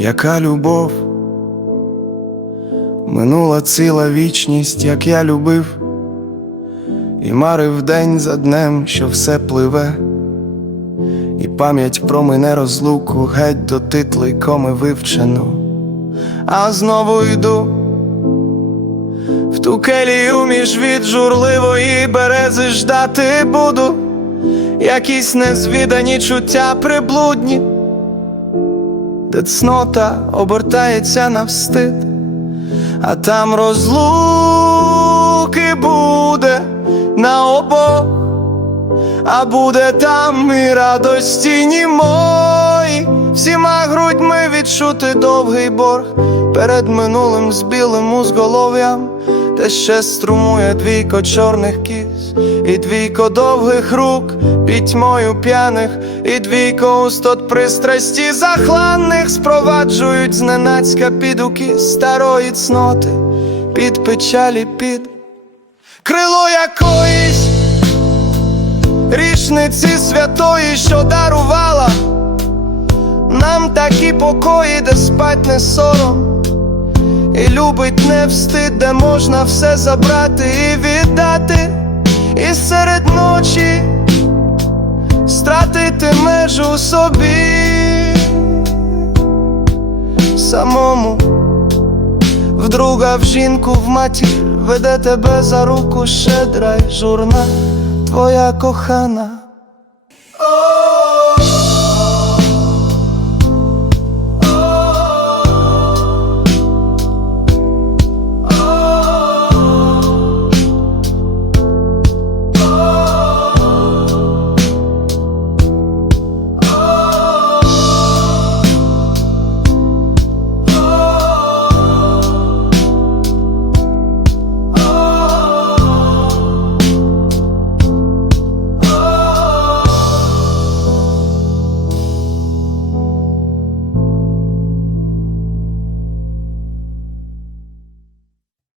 яка любов, минула ціла вічність, як я любив, і марив день за днем, що все пливе, і пам'ять про мене розлуку геть до титли коми вивчену, а знову йду в ту келію між від журливої берези ждати буду, якісь незвідані чуття приблудні де цнота обертається навстид, а там розлуки буде на обох, а буде там і радості німої, всіма грудьми відчути довгий борг перед минулим з білим узголов'ям, де ще струмує двійко чорних кіз, і двійко довгих рук під тьмою п'яних, і двійко устот пристрасті захланних спроваджують зненацька підуки старої цноти, під печалі під крило якоїсь річниці святої, що дарувала нам такі покої, де спать не сором. І любить не встид, де можна все забрати і віддати, і серед ночі стратити межу собі. Самому, в друга, в жінку, в матір веде тебе за руку щедра й журна, твоя кохана.